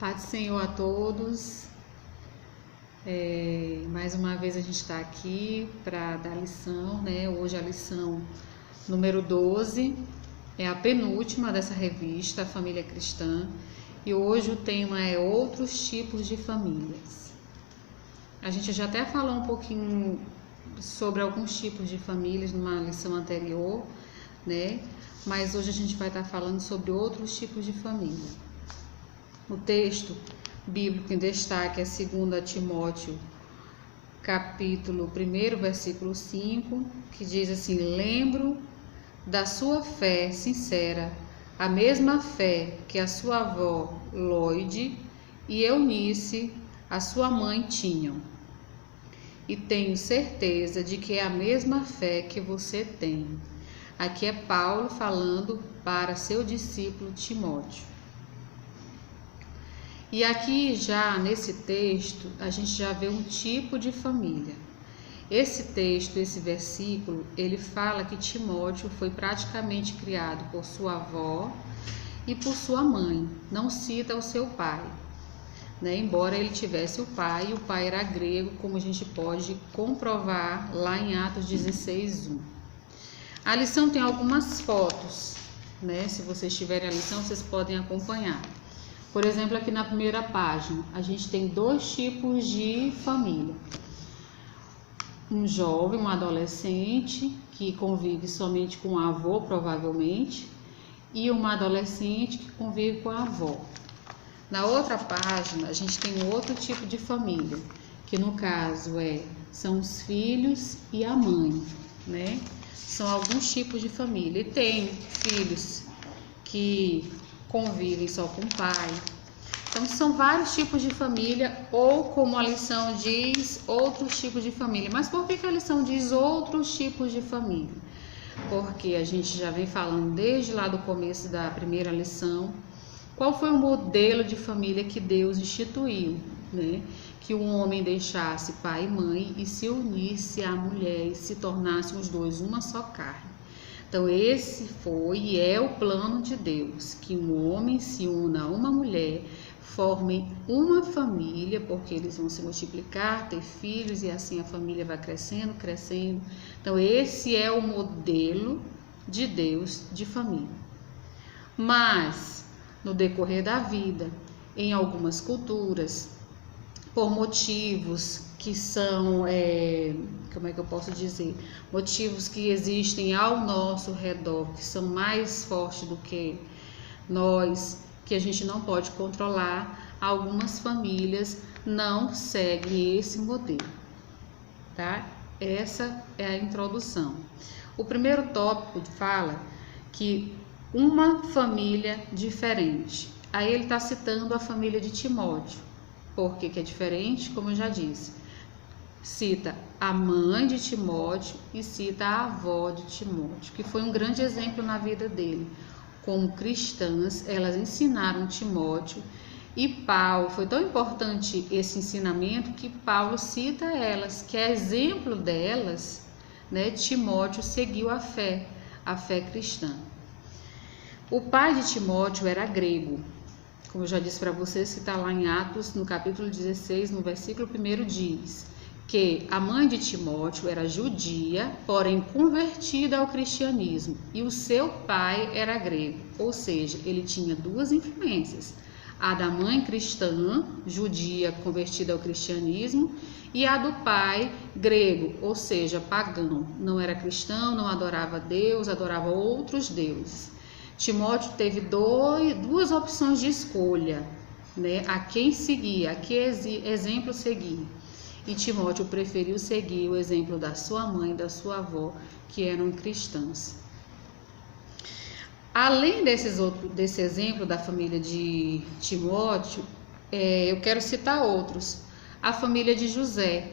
Paz do Senhor a todos. Mais uma vez a gente está aqui para dar lição, né? Hoje a lição número 12 é a penúltima dessa revista, a Família Cristã, e hoje o tema é outros tipos de famílias. A gente já até falou um pouquinho sobre alguns tipos de famílias numa lição anterior, né? Mas hoje a gente vai estar falando sobre outros tipos de família. O texto bíblico em destaque é 2 Timóteo, capítulo 1, versículo 5, que diz assim: lembro da sua fé sincera, a mesma fé que a sua avó Loide e Eunice, a sua mãe, tinham. E tenho certeza de que é a mesma fé que você tem. Aqui é Paulo falando para seu discípulo Timóteo. E aqui já nesse texto a gente já vê um tipo de família. Esse texto, esse versículo, ele fala que Timóteo foi praticamente criado por sua avó e por sua mãe. Não cita o seu pai, né? Embora ele tivesse o pai era grego, como a gente pode comprovar lá em Atos 16:1. A lição tem algumas fotos, né? Se vocês tiverem a lição, vocês podem acompanhar. Por exemplo, aqui na primeira página, a gente tem dois tipos de família. Um jovem, um adolescente, que convive somente com o avô, provavelmente, e uma adolescente que convive com a avó. Na outra página, a gente tem um outro tipo de família, que no caso são os filhos e a mãe, né? São alguns tipos de família. E tem filhos que convivem só com o pai. Então são vários tipos de família, ou como a lição diz, outros tipos de família. Mas por que a lição diz outros tipos de família? Porque a gente já vem falando desde lá do começo da primeira lição, qual foi o modelo de família que Deus instituiu, né? Que um homem deixasse pai e mãe e se unisse à mulher e se tornassem os dois uma só carne. Então esse foi e é o plano de Deus, que um homem se una a uma mulher, formem uma família, porque eles vão se multiplicar, ter filhos e assim a família vai crescendo. Então esse é o modelo de Deus de família. Mas no decorrer da vida, em algumas culturas, por motivos que são, motivos que existem ao nosso redor, que são mais fortes do que nós, que a gente não pode controlar, algumas famílias não seguem esse modelo, tá? Essa é a introdução. O primeiro tópico fala que uma família diferente. Aí ele está citando a família de Timóteo. Por que é diferente? Como eu já disse, cita a mãe de Timóteo e cita a avó de Timóteo, que foi um grande exemplo na vida dele. Como cristãs, elas ensinaram Timóteo, e Paulo, foi tão importante esse ensinamento que Paulo cita elas, que é exemplo delas, né? Timóteo seguiu a fé cristã. O pai de Timóteo era grego. Como eu já disse para vocês, que está lá em Atos, no capítulo 16, no versículo 1, diz que a mãe de Timóteo era judia, porém convertida ao cristianismo, e o seu pai era grego, ou seja, ele tinha duas influências, a da mãe cristã, judia, convertida ao cristianismo, e a do pai grego, ou seja, pagão, não era cristão, não adorava Deus, adorava outros deuses. Timóteo teve duas opções de escolha, né? A quem seguir, a que exemplo seguir. E Timóteo preferiu seguir o exemplo da sua mãe e da sua avó, que eram cristãs. Além desse exemplo da família de Timóteo, eu quero citar outros. A família de José.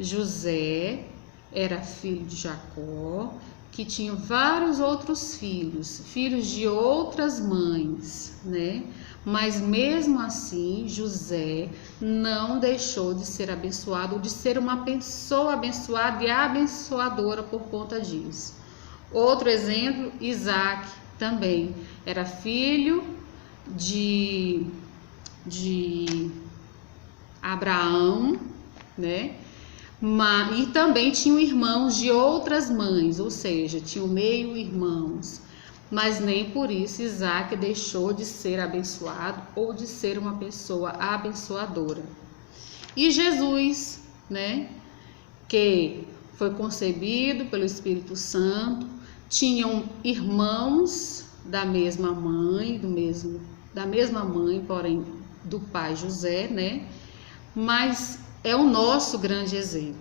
José era filho de Jacó, que tinha vários outros filhos de outras mães, né? Mas mesmo assim, José não deixou de ser abençoado, de ser uma pessoa abençoada e abençoadora por conta disso. Outro exemplo, Isaac também era filho de de Abraão, né? E também tinham irmãos de outras mães, ou seja, tinham meio-irmãos. Mas nem por isso Isaac deixou de ser abençoado ou de ser uma pessoa abençoadora. E Jesus, né, que foi concebido pelo Espírito Santo, tinham irmãos da mesma mãe, porém do pai José, né? Mas é o nosso grande exemplo.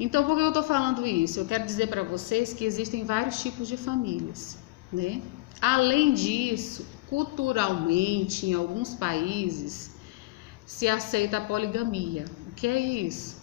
Então, por que eu estou falando isso? Eu quero dizer para vocês que existem vários tipos de famílias, né? Além disso, culturalmente, em alguns países, se aceita a poligamia. O que é isso?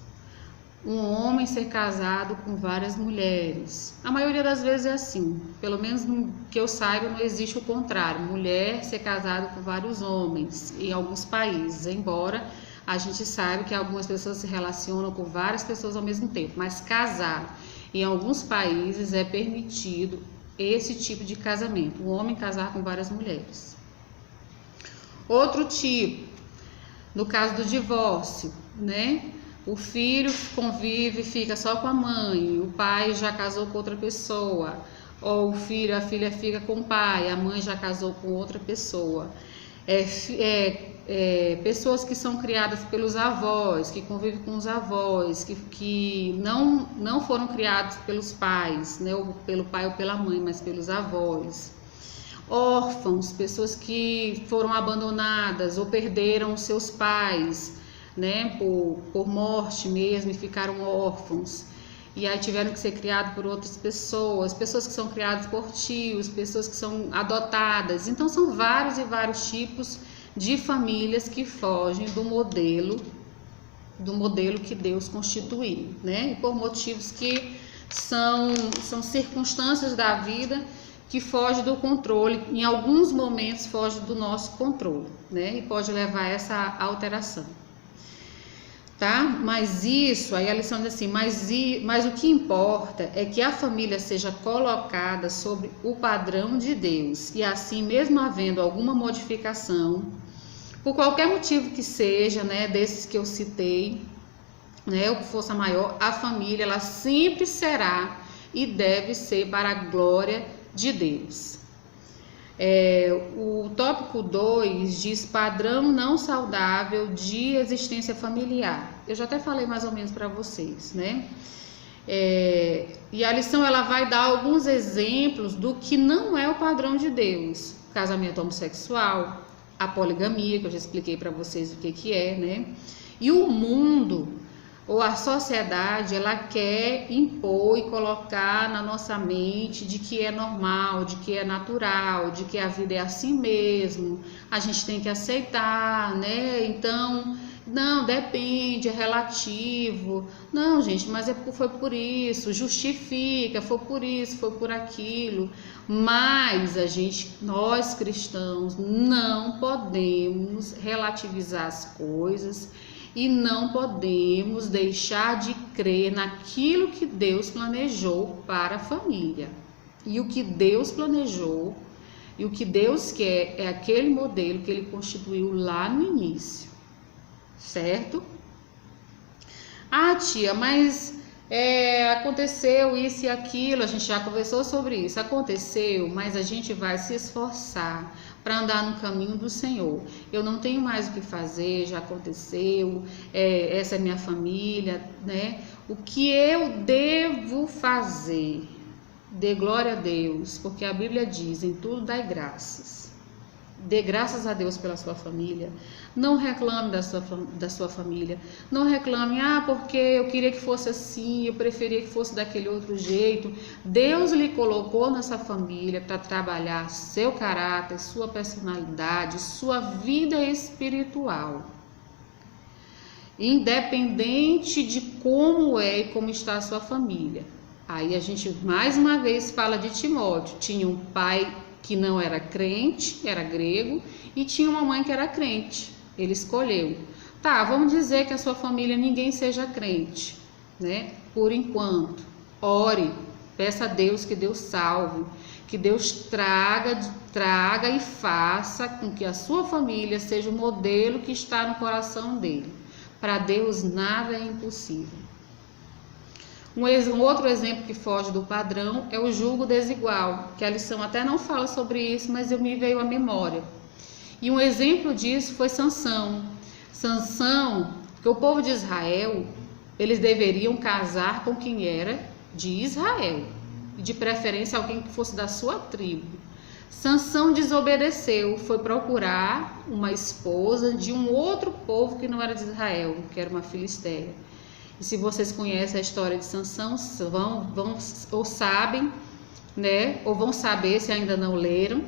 Um homem ser casado com várias mulheres. A maioria das vezes é assim, pelo menos que eu saiba, não existe o contrário, mulher ser casada com vários homens em alguns países, embora a gente saiba que algumas pessoas se relacionam com várias pessoas ao mesmo tempo, mas casar em alguns países é permitido esse tipo de casamento, o homem casar com várias mulheres. Outro tipo, no caso do divórcio, né? O filho convive, fica só com a mãe, o pai já casou com outra pessoa, ou o filho, a filha fica com o pai, a mãe já casou com outra pessoa. Pessoas que são criadas pelos avós, que convivem com os avós, que não foram criados pelos pais, né, ou pelo pai ou pela mãe, mas pelos avós. Órfãos, pessoas que foram abandonadas ou perderam seus pais, né, por morte mesmo, e ficaram órfãos, e aí tiveram que ser criados por outras pessoas, pessoas que são criadas por tios, pessoas que são adotadas. Então são vários e vários tipos de famílias que fogem do modelo que Deus constituiu, né, e por motivos que são circunstâncias da vida que fogem do controle, em alguns momentos foge do nosso controle, né, e pode levar a essa alteração. Tá? Mas isso, aí a lição diz assim, mas o que importa é que a família seja colocada sobre o padrão de Deus, e assim, mesmo havendo alguma modificação, por qualquer motivo que seja, né, desses que eu citei, né, ou que força maior, a família, ela sempre será e deve ser para a glória de Deus. O tópico 2 diz padrão não saudável de existência familiar. Eu já até falei mais ou menos para vocês, né? E a lição ela vai dar alguns exemplos do que não é o padrão de Deus. Casamento homossexual, a poligamia, que eu já expliquei para vocês o que é, né? E o mundo ou a sociedade, ela quer impor e colocar na nossa mente de que é normal, de que é natural, de que a vida é assim mesmo, a gente tem que aceitar, né? Então, não, depende, é relativo. Não, gente, mas foi por isso, justifica, foi por isso, foi por aquilo. Mas nós cristãos, não podemos relativizar as coisas e não podemos deixar de crer naquilo que Deus planejou para a família. E o que Deus planejou e o que Deus quer é aquele modelo que Ele constituiu lá no início, certo? Ah, tia, mas aconteceu isso e aquilo, a gente já conversou sobre isso, aconteceu, mas a gente vai se esforçar para andar no caminho do Senhor. Eu não tenho mais o que fazer, já aconteceu, essa é minha família, né? O que eu devo fazer? Dê glória a Deus, porque a Bíblia diz, em tudo dai graças. Dê graças a Deus pela sua família. Não reclame da sua família. Não reclame, porque eu queria que fosse assim, eu preferia que fosse daquele outro jeito. Deus lhe colocou nessa família para trabalhar seu caráter, sua personalidade, sua vida espiritual. Independente de como é e como está a sua família. Aí a gente mais uma vez fala de Timóteo. Tinha um pai que não era crente, era grego, e tinha uma mãe que era crente. Ele escolheu. Tá, vamos dizer que a sua família ninguém seja crente, né? Por enquanto, ore, peça a Deus que Deus salve, que Deus traga traga e faça com que a sua família seja o modelo que está no coração dele. Para Deus nada é impossível. Um outro exemplo que foge do padrão é o julgo desigual, que a lição até não fala sobre isso, mas me veio à memória. E um exemplo disso foi Sansão. Sansão, que o povo de Israel, eles deveriam casar com quem era de Israel, e de preferência alguém que fosse da sua tribo. Sansão desobedeceu, foi procurar uma esposa de um outro povo que não era de Israel, que era uma filisteia. E se vocês conhecem a história de Sansão, ou sabem, né, ou vão saber se ainda não leram,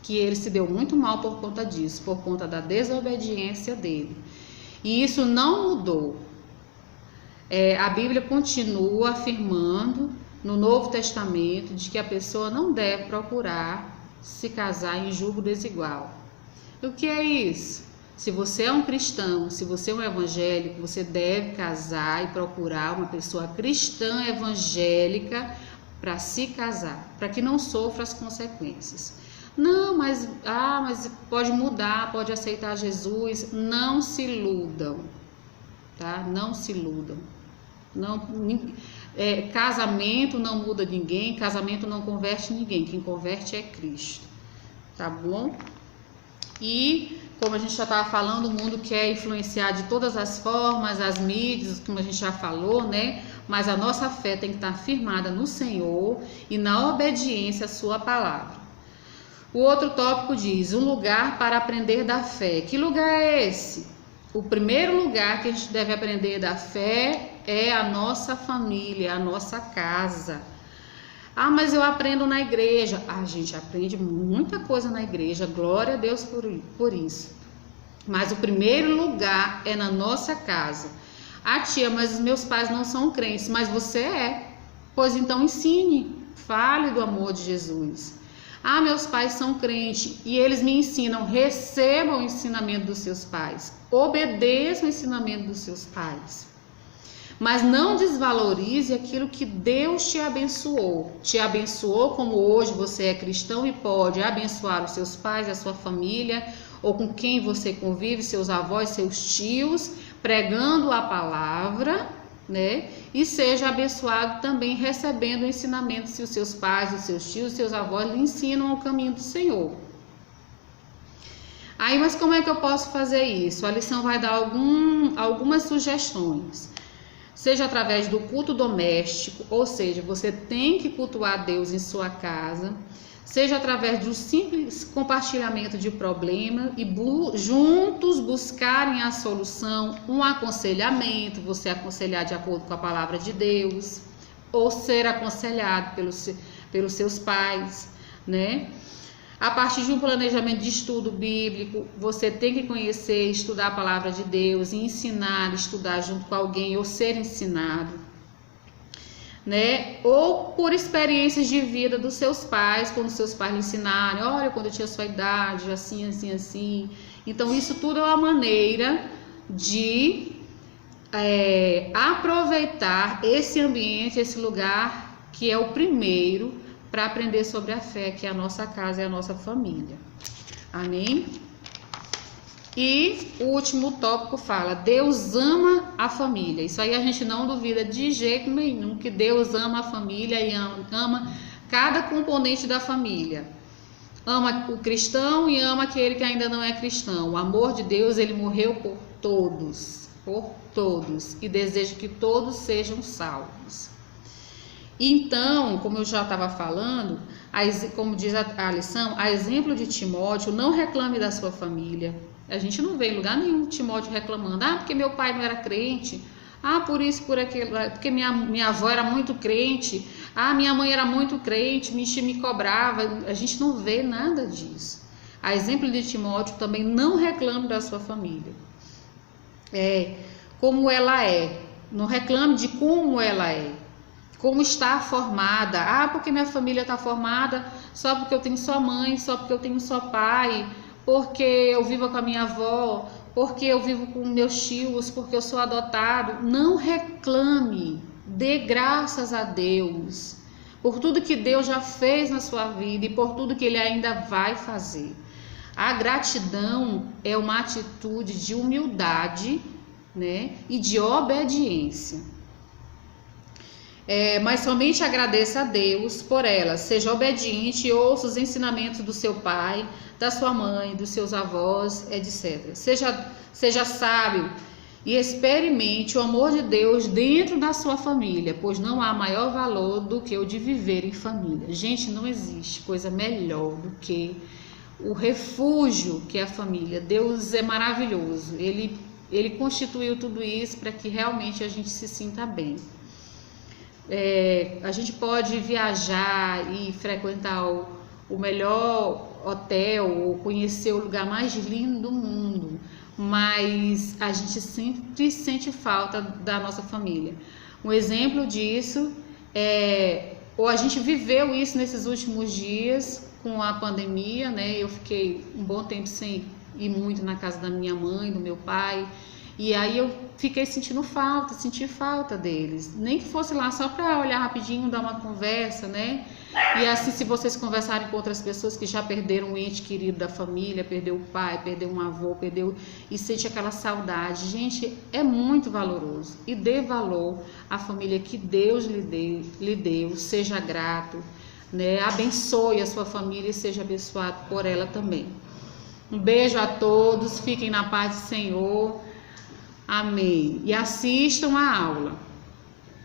que ele se deu muito mal por conta disso, por conta da desobediência dele. E isso não mudou. A Bíblia continua afirmando no Novo Testamento de que a pessoa não deve procurar se casar em julgo desigual. O que é isso? Se você é um cristão, se você é um evangélico, você deve casar e procurar uma pessoa cristã evangélica para se casar, para que não sofra as consequências. Não, mas pode mudar, pode aceitar Jesus. Não se iludam, tá? Não se iludam. Casamento não muda ninguém, casamento não converte ninguém, quem converte é Cristo, tá bom? E como a gente já estava falando, o mundo quer influenciar de todas as formas, as mídias, como a gente já falou, né? Mas a nossa fé tem que estar firmada no Senhor e na obediência à sua palavra. O outro tópico diz, um lugar para aprender da fé. Que lugar é esse? O primeiro lugar que a gente deve aprender da fé é a nossa família, a nossa casa. Mas eu aprendo na igreja. A gente aprende muita coisa na igreja, glória a Deus por isso. Mas o primeiro lugar é na nossa casa. Tia, mas os meus pais não são crentes, mas você é. Pois então ensine, fale do amor de Jesus. Meus pais são crentes e eles me ensinam, recebam o ensinamento dos seus pais, obedeçam o ensinamento dos seus pais. Mas não desvalorize aquilo que Deus te abençoou. Te abençoou como hoje você é cristão e pode abençoar os seus pais, a sua família, ou com quem você convive, seus avós, seus tios, pregando a palavra, né? E seja abençoado também recebendo o ensinamento se os seus pais, os seus tios, os seus avós lhe ensinam o caminho do Senhor. Mas como é que eu posso fazer isso? A lição vai dar algumas sugestões. Seja através do culto doméstico, ou seja, você tem que cultuar Deus em sua casa, seja através do simples compartilhamento de problema e juntos buscarem a solução, um aconselhamento, você aconselhar de acordo com a palavra de Deus, ou ser aconselhado pelos seus pais, né? A partir de um planejamento de estudo bíblico, você tem que conhecer, estudar a palavra de Deus, e ensinar, estudar junto com alguém ou ser ensinado, né? Ou por experiências de vida dos seus pais, quando seus pais lhe ensinarem, olha, quando eu tinha sua idade, assim, assim, assim. Então, isso tudo é uma maneira de aproveitar esse ambiente, esse lugar que é o primeiro para aprender sobre a fé, que é a nossa casa e a nossa família. Amém? E o último tópico fala, Deus ama a família. Isso aí a gente não duvida de jeito nenhum, que Deus ama a família e ama cada componente da família. Ama o cristão e ama aquele que ainda não é cristão. O amor de Deus, ele morreu por todos, e deseja que todos sejam salvos. Então, como eu já estava falando, como diz a lição, a exemplo de Timóteo, não reclame da sua família. A gente não vê em lugar nenhum Timóteo reclamando, porque meu pai não era crente, por isso, por aquilo, porque minha avó era muito crente, minha mãe era muito crente, me cobrava. A gente não vê nada disso. A exemplo de Timóteo, também não reclame da sua família. Como ela é, não reclame de como ela é. Como está formada, porque minha família está formada só porque eu tenho só mãe, só porque eu tenho só pai, porque eu vivo com a minha avó, porque eu vivo com meus tios, porque eu sou adotado. Não reclame, dê graças a Deus, por tudo que Deus já fez na sua vida e por tudo que Ele ainda vai fazer. A gratidão é uma atitude de humildade, né, e de obediência. Mas somente agradeça a Deus por ela. Seja obediente e ouça os ensinamentos do seu pai, da sua mãe, dos seus avós, etc. Seja sábio e experimente o amor de Deus dentro da sua família, pois não há maior valor do que o de viver em família. Gente, não existe coisa melhor do que o refúgio que é a família. Deus é maravilhoso. Ele constituiu tudo isso para que realmente a gente se sinta bem. A gente pode viajar e frequentar o melhor hotel ou conhecer o lugar mais lindo do mundo, mas a gente sempre sente falta da nossa família. Um exemplo disso ou a gente viveu isso nesses últimos dias com a pandemia, né? Eu fiquei um bom tempo sem ir muito na casa da minha mãe, do meu pai, e aí eu fiquei senti falta deles, nem que fosse lá só para olhar rapidinho, dar uma conversa, né? E assim, se vocês conversarem com outras pessoas que já perderam um ente querido da família, perdeu o pai, perdeu um avô, e sente aquela saudade, gente, é muito valoroso. E dê valor à família que Deus lhe deu, seja grato, né? Abençoe a sua família e seja abençoado por ela também. Um beijo a todos, fiquem na paz do Senhor. Amém. E assistam a aula.